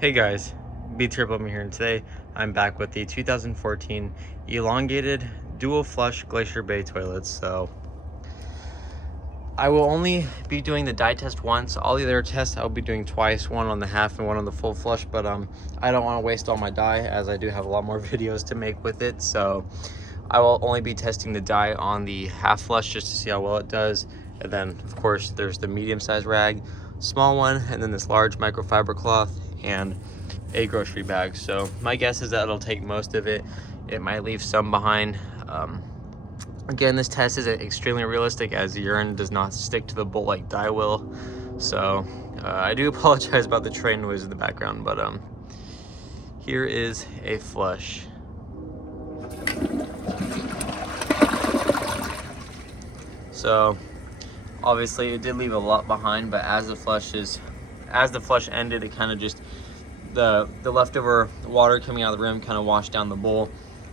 Hey guys, B-Turbo here, and today I'm back with the 2014 Elongated Dual Flush Glacier Bay toilets. So I will only be doing the dye test once. All the other tests I'll be doing twice, one on the half and one on the full flush, but I don't want to waste all my dye as I do have a lot more videos to make with it. So I will only be testing the dye on the half flush just to see how well it does. And then of course there's the medium sized rag, small one, and then this large microfiber cloth and a grocery bag. So my guess is that it'll take most of it. It might leave some behind. Again, this test is extremely realistic as urine does not stick to the bowl like dye will. So I do apologize about the train noise in the background, but here is a flush. So obviously it did leave a lot behind, but as the flush ended, it kind of just the leftover water coming out of the rim kind of washed down the bowl.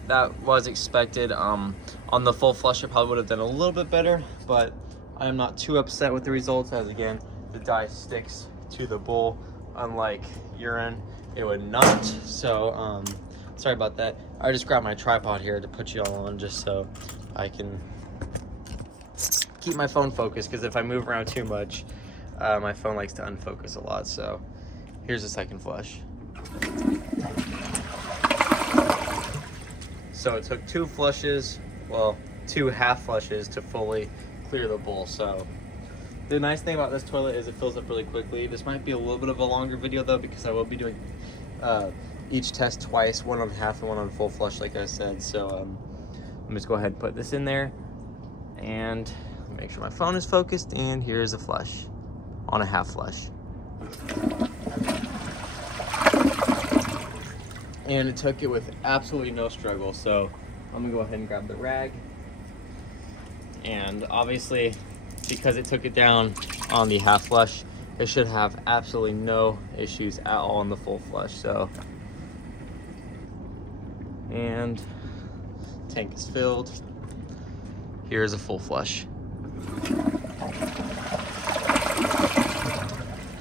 That was expected. On the full flush, it probably would have done a little bit better, but I am not too upset with the results, as again, the dye sticks to the bowl, unlike urine, it would not. So sorry about that. I just grabbed my tripod here to put you all on just so I can keep my phone focused, because if I move around too much, my phone likes to unfocus a lot. So here's the second flush. So it took two half flushes to fully clear the bowl. So the nice thing about this toilet is it fills up really quickly. This might be a little bit of a longer video though, because I will be doing each test twice, one on half and one on full flush like I said. So let me just go ahead and put this in there and make sure my phone is focused, and here's a flush on a half flush. And it took it with absolutely no struggle. So I'm gonna go ahead and grab the rag, and obviously because it took it down on the half flush, it should have absolutely no issues at all on the full flush. So, and tank is filled. Here's a full flush.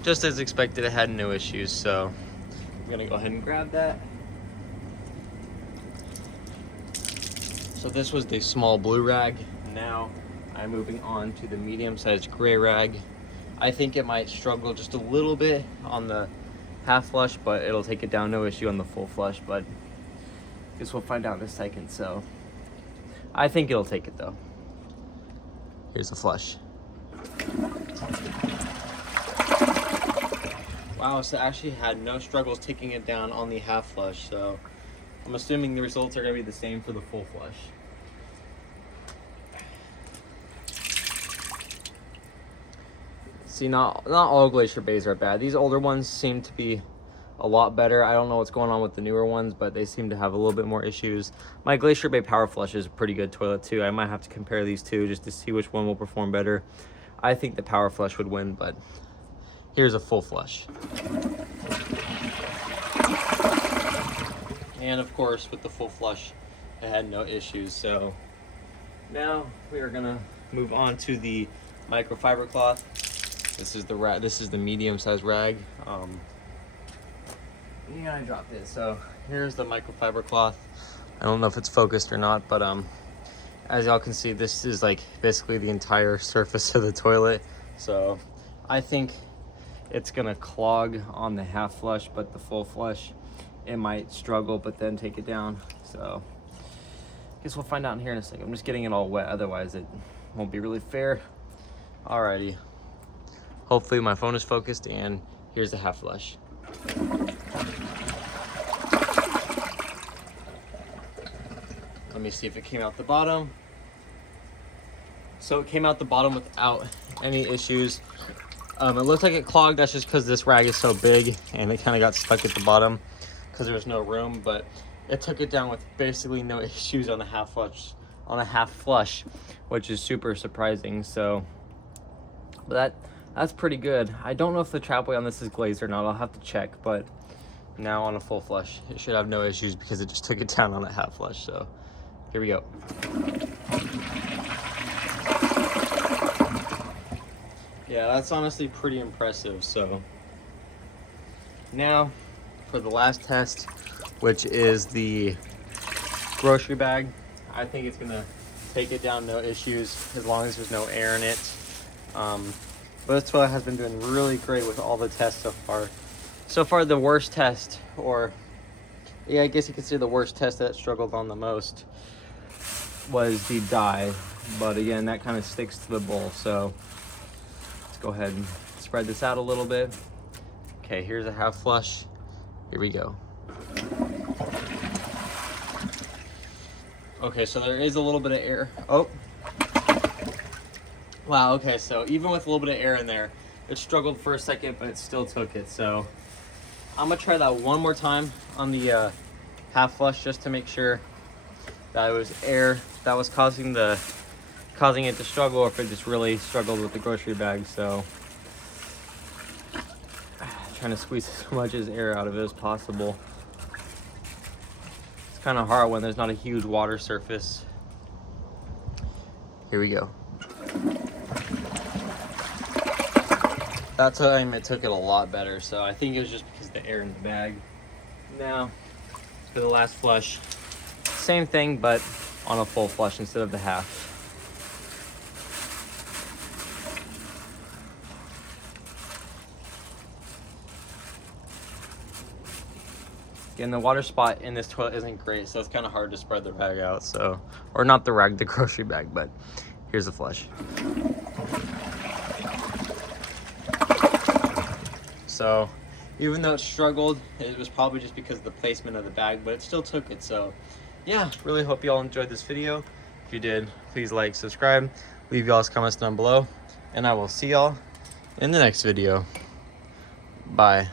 Just as expected, it had no issues. So I'm gonna go ahead and grab that. So this was the small blue rag. Now I'm moving on to the medium-sized gray rag. I think it might struggle just a little bit on the half flush, but it'll take it down no issue on the full flush. But I guess we'll find out in a second. So I think it'll take it though. Here's a flush. Wow, so actually had no struggles taking it down on the half flush. So I'm assuming the results are gonna be the same for the full flush. See, not all Glacier Bays are bad. These older ones seem to be a lot better. I don't know what's going on with the newer ones, but they seem to have a little bit more issues. My Glacier Bay Power Flush is a pretty good toilet too. I might have to compare these two just to see which one will perform better. I think the Power Flush would win, but here's a full flush. And of course, with the full flush, I had no issues. So now we are gonna move on to the microfiber cloth. This is the medium-sized rag. Yeah, I dropped it. So here's the microfiber cloth. I don't know if it's focused or not, but as y'all can see, this is like basically the entire surface of the toilet. So I think it's gonna clog on the half flush, but the full flush, it might struggle, but then take it down. So I guess we'll find out in here in a second. I'm just getting it all wet, otherwise it won't be really fair. Alrighty. Hopefully my phone is focused, and here's the half flush. Let me see if it came out the bottom. So it came out the bottom without any issues. It looks like it clogged. That's just because this rag is so big and it kind of got stuck at the bottom because there was no room, but it took it down with basically no issues on the half flush, which is super surprising. So, but that's pretty good. I don't know if the trapway on this is glazed or not. I'll have to check, but now on a full flush, it should have no issues because it just took it down on a half flush. So here we go. Yeah, that's honestly pretty impressive. So now for the last test, which is the grocery bag. I think it's gonna take it down, no issues, as long as there's no air in it. But this toilet has been doing really great with all the tests so far. So far, the worst test, or yeah, I guess you could say the worst test that struggled on the most, was the dye. But again, that kind of sticks to the bowl. So let's go ahead and spread this out a little bit. Okay, here's a half flush. Here we go. Okay, so there is a little bit of air. Oh. Wow, okay, so even with a little bit of air in there, it struggled for a second, but it still took it. So I'm gonna try that one more time on the half flush, just to make sure that it was air that was causing it to struggle, or if it just really struggled with the grocery bag. So trying to squeeze as much as air out of it as possible. It's kind of hard when there's not a huge water surface. Here we go. That time it took it a lot better, so I think it was just because of the air in the bag. Now, for the last flush, same thing, but on a full flush instead of the half. Again, the water spot in this toilet isn't great, so it's kind of hard to spread the bag out. So, or not the rag, the grocery bag, but here's the flush. So, even though it struggled, it was probably just because of the placement of the bag, but it still took it. So, yeah, really hope you all enjoyed this video. If you did, please like, subscribe, leave y'all's comments down below, and I will see y'all in the next video. Bye.